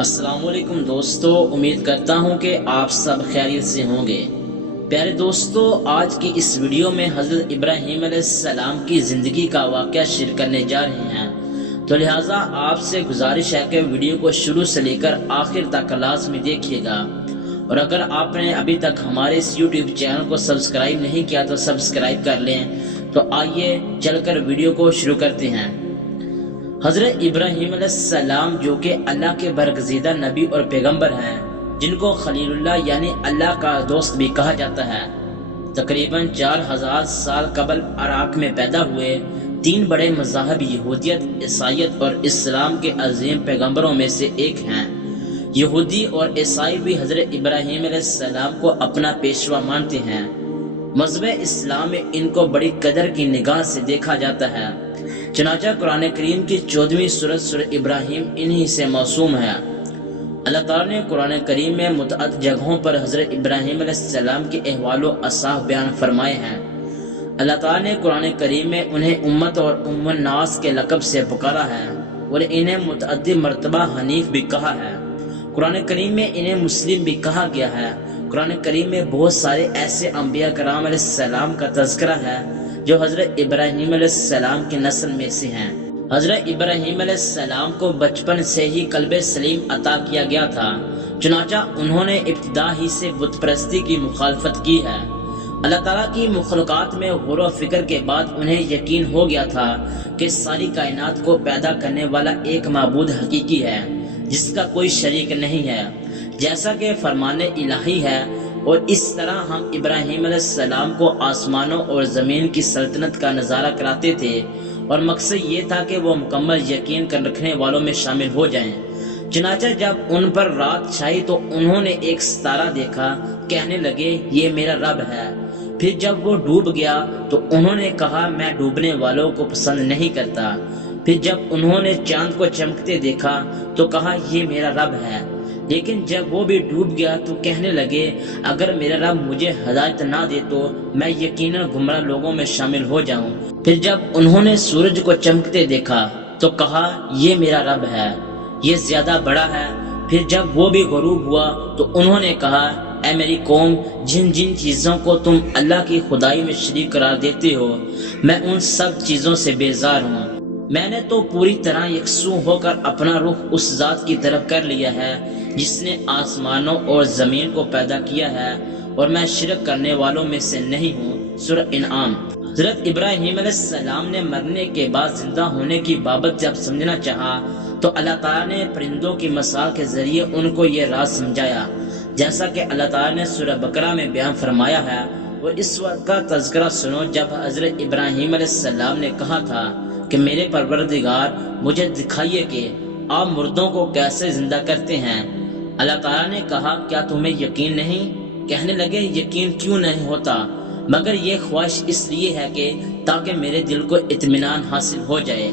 السلام علیکم دوستو، امید کرتا ہوں کہ آپ سب خیریت سے ہوں گے۔ پیارے دوستو، آج کی اس ویڈیو میں حضرت ابراہیم علیہ السلام کی زندگی کا واقعہ شیئر کرنے جا رہے ہیں، تو لہٰذا آپ سے گزارش ہے کہ ویڈیو کو شروع سے لے کر آخر تک لازمی دیکھیے گا، اور اگر آپ نے ابھی تک ہمارے اس یوٹیوب چینل کو سبسکرائب نہیں کیا تو سبسکرائب کر لیں۔ تو آئیے چل کر ویڈیو کو شروع کرتے ہیں۔ حضرت ابراہیم علیہ السلام جو کہ اللہ کے برگزیدہ نبی اور پیغمبر ہیں، جن کو خلیل اللہ یعنی اللہ کا دوست بھی کہا جاتا ہے، تقریباً 4000 سال قبل عراق میں پیدا ہوئے۔ 3 بڑے مذاہب یہودیت، عیسائیت اور اسلام کے عظیم پیغمبروں میں سے ایک ہیں۔ یہودی اور عیسائی بھی حضرت ابراہیم علیہ السلام کو اپنا پیشوا مانتے ہیں۔ مذہب اسلام میں ان کو بڑی قدر کی نگاہ سے دیکھا جاتا ہے، چنانچہ قرآن کریم کی 14ویں سورۃ سورہ ابراہیم انہی سے موسوم ہے۔ اللہ تعالیٰ نے قرآن کریم میں متعدد جگہوں پر حضرت ابراہیم علیہ السلام کے احوال و اوصاف بیان فرمائے ہیں۔ اللہ تعالیٰ نے قرآن کریم میں انہیں امت اور ام الناس کے لقب سے پکارا ہے اور انہیں متعدد مرتبہ حنیف بھی کہا ہے۔ قرآن کریم میں انہیں مسلم بھی کہا گیا ہے۔ قرآن کریم میں بہت سارے ایسے انبیاء کرام علیہ السلام کا تذکرہ ہے جو حضرت ابراہیم علیہ السلام کی نسل میں سے ہیں۔ حضرت ابراہیم علیہ السلام کو بچپن سے ہی قلب سلیم عطا کیا گیا تھا، چنانچہ انہوں نے ابتدا ہی سے بت پرستی کی مخالفت کی ہے۔ اللہ تعالیٰ کی مخلوقات میں غور و فکر کے بعد انہیں یقین ہو گیا تھا کہ ساری کائنات کو پیدا کرنے والا ایک معبود حقیقی ہے جس کا کوئی شریک نہیں ہے، جیسا کہ فرمان الہی ہے، اور اس طرح ہم ابراہیم علیہ السلام کو آسمانوں اور زمین کی سلطنت کا نظارہ کراتے تھے، اور مقصد یہ تھا کہ وہ مکمل یقین کر رکھنے والوں میں شامل ہو جائیں۔ چنانچہ جب ان پر رات چھائی تو انہوں نے ایک ستارہ دیکھا، کہنے لگے یہ میرا رب ہے۔ پھر جب وہ ڈوب گیا تو انہوں نے کہا میں ڈوبنے والوں کو پسند نہیں کرتا۔ پھر جب انہوں نے چاند کو چمکتے دیکھا تو کہا یہ میرا رب ہے۔ لیکن جب وہ بھی ڈوب گیا تو کہنے لگے اگر میرا رب مجھے ہدایت نہ دے تو میں یقیناً گمراہ لوگوں میں شامل ہو جاؤں۔ پھر جب انہوں نے سورج کو چمکتے دیکھا تو کہا یہ میرا رب ہے، یہ زیادہ بڑا ہے۔ پھر جب وہ بھی غروب ہوا تو انہوں نے کہا اے میری قوم، جن جن چیزوں کو تم اللہ کی خدائی میں شریک قرار دیتے ہو، میں ان سب چیزوں سے بیزار ہوں۔ میں نے تو پوری طرح یکسو ہو کر اپنا رخ اس ذات کی طرف کر لیا ہے جس نے آسمانوں اور زمین کو پیدا کیا ہے، اور میں شرک کرنے والوں میں سے نہیں ہوں۔ سورہ انعام۔ حضرت ابراہیم علیہ السلام نے مرنے کے بعد زندہ ہونے کی بابت جب سمجھنا چاہا تو اللہ تعالیٰ نے پرندوں کی مثال کے ذریعے ان کو یہ راز سمجھایا، جیسا کہ اللہ تعالیٰ نے سورہ بقرہ میں بیان فرمایا ہے۔ اور اس وقت کا تذکرہ سنو جب حضرت ابراہیم علیہ السلام نے کہا تھا کہ میرے پروردگار مجھے دکھائیے کہ آپ مردوں کو کیسے زندہ کرتے ہیں۔ اللہ تعالیٰ نے کہا کیا تمہیں یقین نہیں؟ کہنے لگے یقین کیوں نہیں ہوتا، مگر یہ خواہش اس لیے ہے کہ تاکہ میرے دل کو اطمینان حاصل ہو جائے۔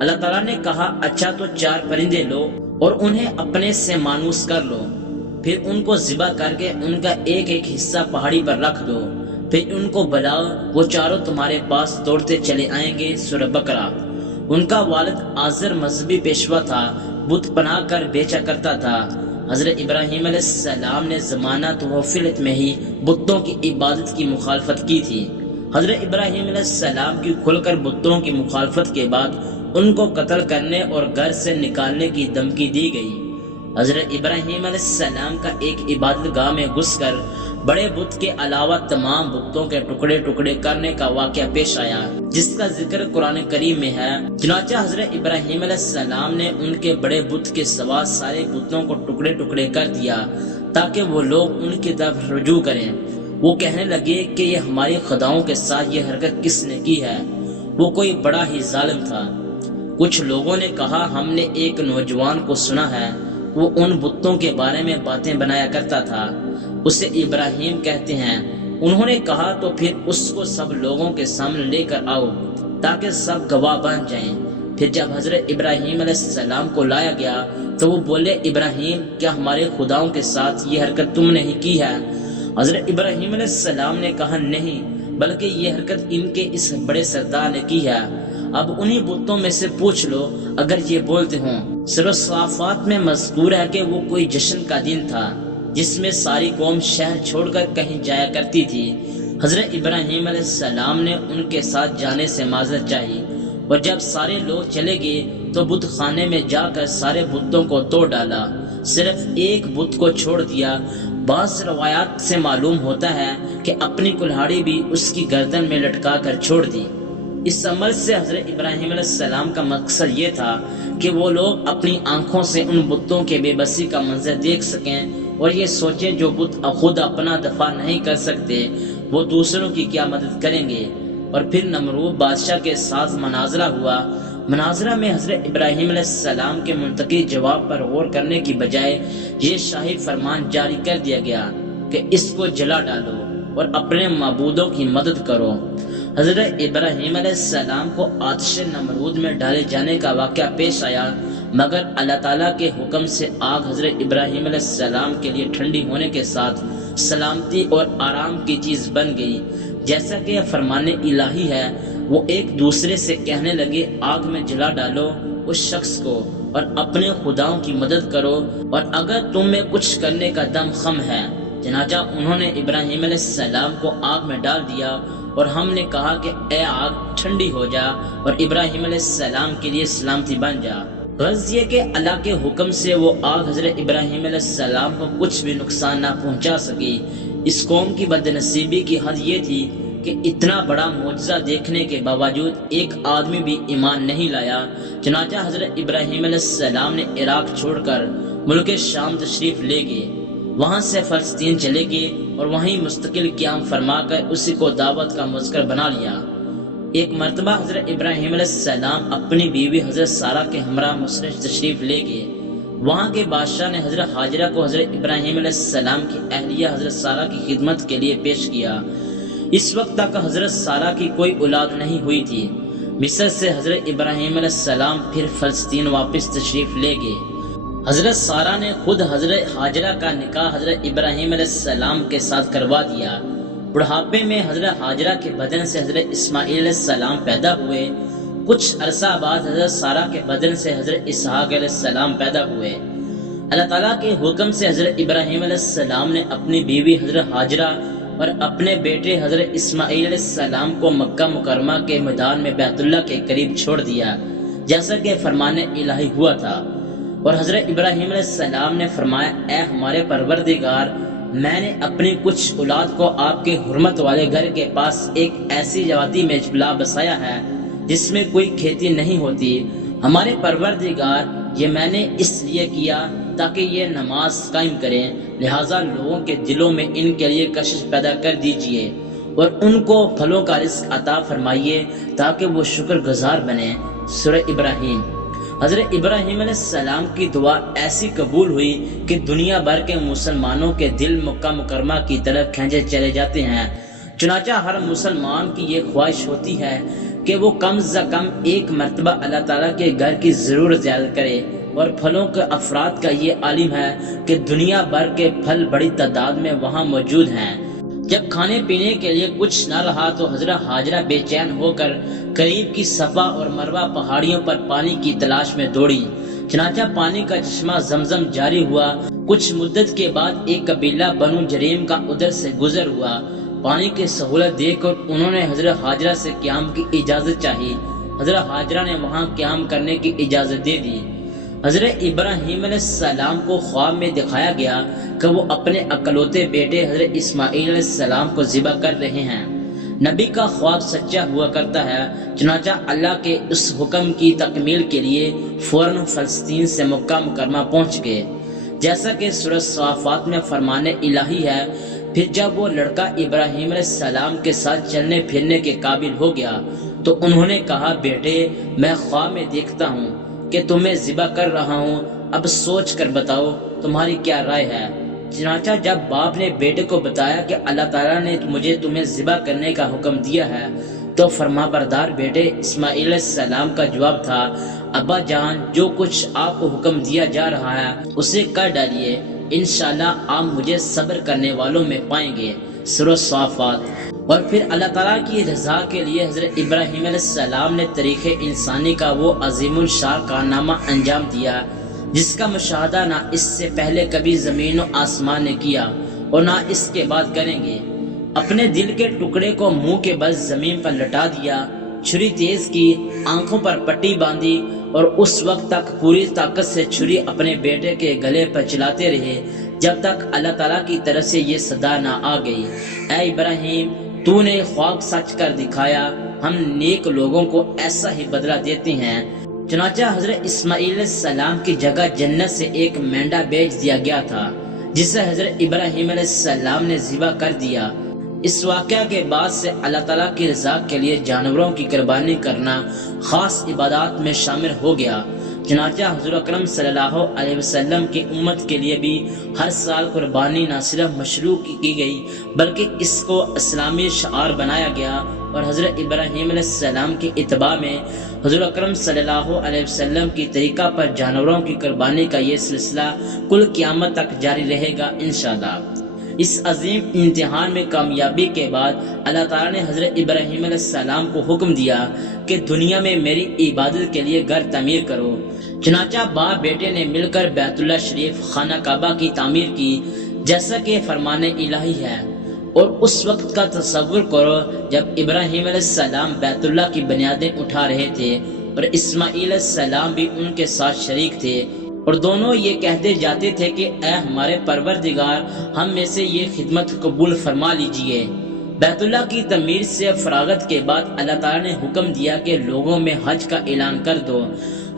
اللہ تعالیٰ نے کہا اچھا تو 4 پرندے لو اور انہیں اپنے سے مانوس کر لو، پھر ان کو ذبح کر کے ان کا ایک ایک حصہ پہاڑی پر رکھ دو، پھر ان کو بلاؤ، وہ چاروں تمہارے پاس دوڑتے چلے آئیں گے۔ سورہ بقرہ۔ ان کا والد آزر مذہبی پیشوا تھا، بت بنا کر بیچا کرتا تھا۔ حضرت ابراہیم علیہ السلام نے زمانہ غفلت میں ہی بتوں کی عبادت کی مخالفت کی تھی۔ حضرت ابراہیم علیہ السلام کی کھل کر بتوں کی مخالفت کے بعد ان کو قتل کرنے اور گھر سے نکالنے کی دھمکی دی گئی۔ حضرت ابراہیم علیہ السلام کا ایک عبادت گاہ میں گھس کر بڑے بت کے علاوہ تمام بتوں کے ٹکڑے ٹکڑے کرنے کا واقعہ پیش آیا، جس کا ذکر قرآن کریم میں ہے۔ چنانچہ حضرت ابراہیم علیہ السلام نے ان کے بڑے بت کے سوا سارے بتوں کو ٹکڑے ٹکڑے کر دیا تاکہ وہ لوگ ان کی طرف رجوع کریں۔ وہ کہنے لگے کہ یہ ہماری خداؤں کے ساتھ یہ حرکت کس نے کی ہے؟ وہ کوئی بڑا ہی ظالم تھا۔ کچھ لوگوں نے کہا ہم نے ایک نوجوان کو سنا ہے، وہ ان بتوں کے بارے میں باتیں بنایا کرتا تھا، اسے ابراہیم کہتے ہیں۔ انہوں نے کہا تو پھر اس کو سب لوگوں کے سامنے لے کر آؤ تاکہ سب گواہ بن جائیں۔ پھر جب حضرت ابراہیم علیہ السلام کو لایا گیا تو وہ بولے ابراہیم کیا ہمارے خداؤں کے ساتھ یہ حرکت تم نے ہی کی ہے؟ حضرت ابراہیم علیہ السلام نے کہا نہیں، بلکہ یہ حرکت ان کے اس بڑے سردار نے کی ہے۔ اب انہی بتوں میں سے پوچھ لو اگر یہ بولتے ہوں۔ سورہ صافات میں مذکور ہے کہ وہ کوئی جشن کا دن تھا جس میں ساری قوم شہر چھوڑ کر کہیں جایا کرتی تھی۔ حضرت ابراہیم علیہ السلام نے ان کے ساتھ جانے سے معذرت چاہی، اور جب سارے لوگ چلے گئے تو بت خانے میں جا کر سارے بتوں کو توڑ ڈالا، صرف ایک بت کو چھوڑ دیا۔ بعض روایات سے معلوم ہوتا ہے کہ اپنی کلہاڑی بھی اس کی گردن میں لٹکا کر چھوڑ دی۔ اس عمل سے حضرت ابراہیم علیہ السلام کا مقصد یہ تھا کہ وہ لوگ اپنی آنکھوں سے ان بتوں کے بے بسی کا منظر دیکھ سکیں اور یہ سوچیں جو بت خود اپنا دفاع نہیں کر سکتے وہ دوسروں کی کیا مدد کریں گے۔ اور پھر نمرود بادشاہ کے ساتھ مناظرہ ہوا۔ مناظرہ میں حضرت ابراہیم علیہ السلام کے منطقی جواب پر غور کرنے کی بجائے یہ شاہی فرمان جاری کر دیا گیا کہ اس کو جلا ڈالو اور اپنے معبودوں کی مدد کرو۔ حضرت ابراہیم علیہ السلام کو آتش نمرود میں ڈالے جانے کا واقعہ پیش آیا، مگر اللہ تعالیٰ کے حکم سے آگ حضرت ابراہیم علیہ السلام کے لیے ٹھنڈی ہونے کے ساتھ سلامتی اور آرام کی چیز بن گئی۔ جیسا کہ فرمان الہی ہے، وہ ایک دوسرے سے کہنے لگے آگ میں جلا ڈالو اس شخص کو اور اپنے خداؤں کی مدد کرو، اور اگر تم میں کچھ کرنے کا دم خم ہے۔ چنانچہ انہوں نے ابراہیم علیہ السلام کو آگ میں ڈال دیا اور ہم نے کہا کہ اے آگ ٹھنڈی ہو جا اور ابراہیم علیہ السلام کے لیے سلامتی بن جا۔ غرض یہ کہ اللہ کے حکم سے وہ آگ حضرت ابراہیم علیہ السلام کو کچھ بھی نقصان نہ پہنچا سکی۔ اس قوم کی بدنصیبی کی حد یہ تھی کہ اتنا بڑا معجزہ دیکھنے کے باوجود ایک آدمی بھی ایمان نہیں لایا۔ چنانچہ حضرت ابراہیم علیہ السلام نے عراق چھوڑ کر ملک شام تشریف لے گئے، وہاں سے فلسطین چلے گئے اور وہیں مستقل قیام فرما کر اسی کو دعوت کا مذکر بنا لیا۔ ایک مرتبہ حضرت ابراہیم علیہ السلام اپنی بیوی حضرت سارہ کے ہمراہ مصر تشریف لے گئے۔ وہاں کے بادشاہ نے حضرت ہاجرہ کو حضرت ابراہیم علیہ السلام کی اہلیہ حضرت سارہ کی خدمت کے لیے پیش کیا۔ اس وقت تک حضرت سارہ کی کوئی اولاد نہیں ہوئی تھی۔ مصر سے حضرت ابراہیم علیہ السلام پھر فلسطین واپس تشریف لے گئے۔ حضرت سارہ نے خود حضرت ہاجرہ کا نکاح حضرت ابراہیم علیہ السلام کے ساتھ کروا دیا۔ بڑھاپے میں حضرت ہاجرہ کے بدن سے حضرت اسماعیل علیہ السلام پیدا ہوئے۔ کچھ عرصہ بعد حضرت سارہ کے بدن سے حضرت اسحاق علیہ السلام پیدا ہوئے۔ اللہ تعالیٰ کے حکم سے حضرت ابراہیم علیہ السلام نے اپنی بیوی حضرت ہاجرہ اور اپنے بیٹے حضرت اسماعیل علیہ السلام کو مکہ مکرمہ کے میدان میں بیت اللہ کے قریب چھوڑ دیا، جیسا کہ فرمان الہی ہوا تھا۔ اور حضرت ابراہیم علیہ السلام نے فرمایا، اے ہمارے پروردگار، میں نے اپنی کچھ اولاد کو آپ کے حرمت والے گھر کے پاس ایک ایسی وادی میں لا بسایا ہے جس میں کوئی کھیتی نہیں ہوتی۔ ہمارے پروردگار، یہ میں نے اس لیے کیا تاکہ یہ نماز قائم کریں، لہٰذا لوگوں کے دلوں میں ان کے لیے کشش پیدا کر دیجئے اور ان کو پھلوں کا رزق عطا فرمائیے تاکہ وہ شکر گزار بنیں۔ سورہ ابراہیم۔ حضرت ابراہیم علیہ السلام کی دعا ایسی قبول ہوئی کہ دنیا بھر کے مسلمانوں کے دل مکہ مکرمہ کی طرف کھینچے چلے جاتے ہیں۔ چنانچہ ہر مسلمان کی یہ خواہش ہوتی ہے کہ وہ کم از کم ایک مرتبہ اللہ تعالیٰ کے گھر کی ضرور زیارت کرے، اور پھلوں کے افراد کا یہ عالم ہے کہ دنیا بھر کے پھل بڑی تعداد میں وہاں موجود ہیں۔ جب کھانے پینے کے لیے کچھ نہ رہا تو حضرت ہاجرہ بے چین ہو کر قریب کی صفا اور مروہ پہاڑیوں پر پانی کی تلاش میں دوڑی۔ چنانچہ پانی کا چشمہ زمزم جاری ہوا۔ کچھ مدت کے بعد ایک قبیلہ بنو جریم کا ادھر سے گزر ہوا۔ پانی کی سہولت دیکھ کر انہوں نے حضرت ہاجرہ سے قیام کی اجازت چاہی۔ حضرت ہاجرہ نے وہاں قیام کرنے کی اجازت دے دی۔ حضرت ابراہیم علیہ السلام کو خواب میں دکھایا گیا کہ وہ اپنے اکلوتے بیٹے حضرت اسماعیل علیہ السلام کو ذبح کر رہے ہیں۔ نبی کا خواب سچا ہوا کرتا ہے۔ چنانچہ اللہ کے اس حکم کی تکمیل کے لیے فوراً فلسطین سے مکہ مکرمہ پہنچ گئے، جیسا کہ سورہ صافات میں فرمان الہی ہے۔ پھر جب وہ لڑکا ابراہیم علیہ السلام کے ساتھ چلنے پھرنے کے قابل ہو گیا تو انہوں نے کہا، بیٹے، میں خواب میں دیکھتا ہوں کہ تمہیں ذبح کر رہا ہوں، اب سوچ کر بتاؤ تمہاری کیا رائے ہے۔ چنانچہ جب باپ نے بیٹے کو بتایا کہ اللہ تعالیٰ نے مجھے تمہیں ذبح کرنے کا حکم دیا ہے، تو فرما بردار بیٹے اسماعیل علیہ السلام کا جواب تھا، ابا جان، جو کچھ آپ کو حکم دیا جا رہا ہے اسے کر ڈالیے، انشاءاللہ آپ مجھے صبر کرنے والوں میں پائیں گے۔ سورہ صافات۔ اور پھر اللہ تعالیٰ کی رضا کے لیے حضرت ابراہیم علیہ السلام نے طریق انسانی کا وہ عظیم الشان کارنامہ انجام دیا جس کا مشاہدہ نہ اس سے پہلے کبھی زمین و آسمان نے کیا اور نہ اس کے بعد کریں گے۔ اپنے دل کے ٹکڑے کو منہ کے بل زمین پر لٹا دیا، چھری تیز کی، آنکھوں پر پٹی باندھی اور اس وقت تک پوری طاقت سے چھری اپنے بیٹے کے گلے پر چلاتے رہے جب تک اللہ تعالیٰ کی طرف سے یہ صدا نہ آ گئی، اے ابراہیم تو نے خواب سچ کر دکھایا، ہم نیک لوگوں کو ایسا ہی بدلہ دیتے ہیں۔ چنانچہ حضرت اسماعیل علیہ السلام کی جگہ جنت سے ایک مینڈا بیچ دیا گیا تھا جسے حضرت ابراہیم علیہ السلام نے ذبح کر دیا۔ اس واقعہ کے بعد سے اللہ تعالیٰ کی رضا کے لیے جانوروں کی قربانی کرنا خاص عبادات میں شامل ہو گیا۔ چنانچہ حضور اکرم صلی اللہ علیہ وسلم کی امت کے لیے بھی ہر سال قربانی نہ صرف مشروع کی گئی بلکہ اس کو اسلامی شعار بنایا گیا، اور حضرت ابراہیم علیہ السلام کی اتباع میں حضور اکرم صلی اللہ علیہ وسلم کی طریقہ پر جانوروں کی قربانی کا یہ سلسلہ کل قیامت تک جاری رہے گا انشاءاللہ۔ اس عظیم امتحان میں کامیابی کے بعد اللہ تعالیٰ نے حضرت ابراہیم علیہ السلام کو حکم دیا کہ دنیا میں میری عبادت کے لیے گھر تعمیر کرو۔ چنانچہ باپ بیٹے نے مل کر بیت اللہ شریف خانہ کعبہ کی تعمیر کی جیسا کہ فرمان الہی ہے، اور اس وقت کا تصور کرو جب ابراہیم علیہ السلام بیت اللہ کی بنیادیں اٹھا رہے تھے اور اسماعیل علیہ السلام بھی ان کے ساتھ شریک تھے، اور دونوں یہ کہتے جاتے تھے کہ اے ہمارے پروردگار ہم میں سے یہ خدمت قبول فرما لیجئے۔ بیت اللہ کی تعمیر سے فراغت کے بعد اللہ تعالیٰ نے حکم دیا کہ لوگوں میں حج کا اعلان کر دو۔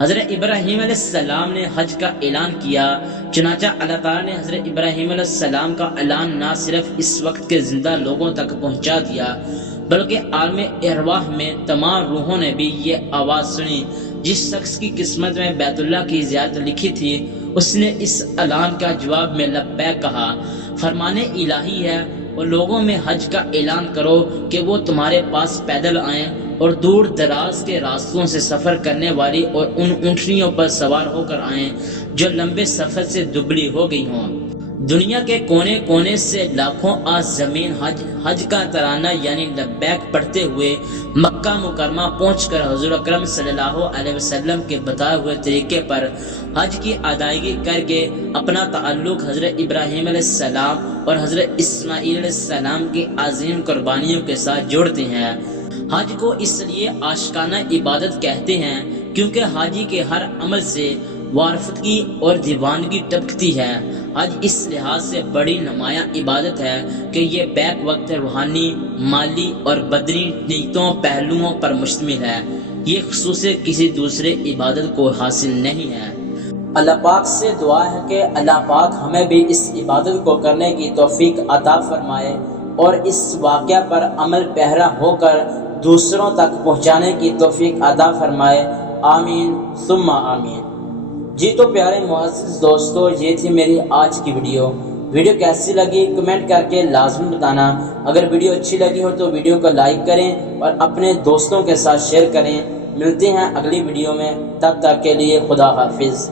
حضرت ابراہیم علیہ السلام نے حج کا اعلان کیا، چنانچہ اللہ تعالیٰ نے حضرت ابراہیم علیہ السلام کا اعلان نہ صرف اس وقت کے زندہ لوگوں تک پہنچا دیا بلکہ عالم ارواح میں تمام روحوں نے بھی یہ آواز سنی۔ جس شخص کی قسمت میں بیت اللہ کی زیارت لکھی تھی اس نے اس اعلان کا جواب میں لبیک کہا۔ فرمان الہی ہے اور لوگوں میں حج کا اعلان کرو کہ وہ تمہارے پاس پیدل آئیں اور دور دراز کے راستوں سے سفر کرنے والی اور ان اونٹنیوں پر سوار ہو کر آئیں جو لمبے سفر سے دبلی ہو گئی ہوں۔ دنیا کے کونے کونے سے لاکھوں زمین حج کا ترانہ یعنی لبیک پڑھتے ہوئے مکہ مکرمہ پہنچ کر حضور اکرم صلی اللہ علیہ وسلم کے بتائے ہوئے طریقے پر حج کی ادائیگی کر کے اپنا تعلق حضرت ابراہیم علیہ السلام اور حضرت اسماعیل علیہ السلام کی عظیم قربانیوں کے ساتھ جوڑتے ہیں۔ حج کو اس لیے عاشقانہ عبادت کہتے ہیں کیونکہ حاجی کے ہر عمل سے وارفتگی اور دیوانگی ٹپکتی ہے۔ حج اس لحاظ سے بڑی نمایاں عبادت ہے کہ یہ بیک وقت روحانی، مالی اور بدنی نیتوں پہلوؤں پر مشتمل ہے۔ یہ خصوصی کسی دوسرے عبادت کو حاصل نہیں ہے۔ اللہ پاک سے دعا ہے کہ اللہ پاک ہمیں بھی اس عبادت کو کرنے کی توفیق عطا فرمائے اور اس واقعہ پر عمل پیرا ہو کر دوسروں تک پہنچانے کی توفیق عطا فرمائے، آمین ثم آمین۔ جی تو پیارے معزز دوستو، یہ تھی میری آج کی ویڈیو کیسی لگی کمنٹ کر کے لازمی بتانا۔ اگر ویڈیو اچھی لگی ہو تو ویڈیو کو لائک کریں اور اپنے دوستوں کے ساتھ شیئر کریں۔ ملتے ہیں اگلی ویڈیو میں، تب تک کے لیے خدا حافظ۔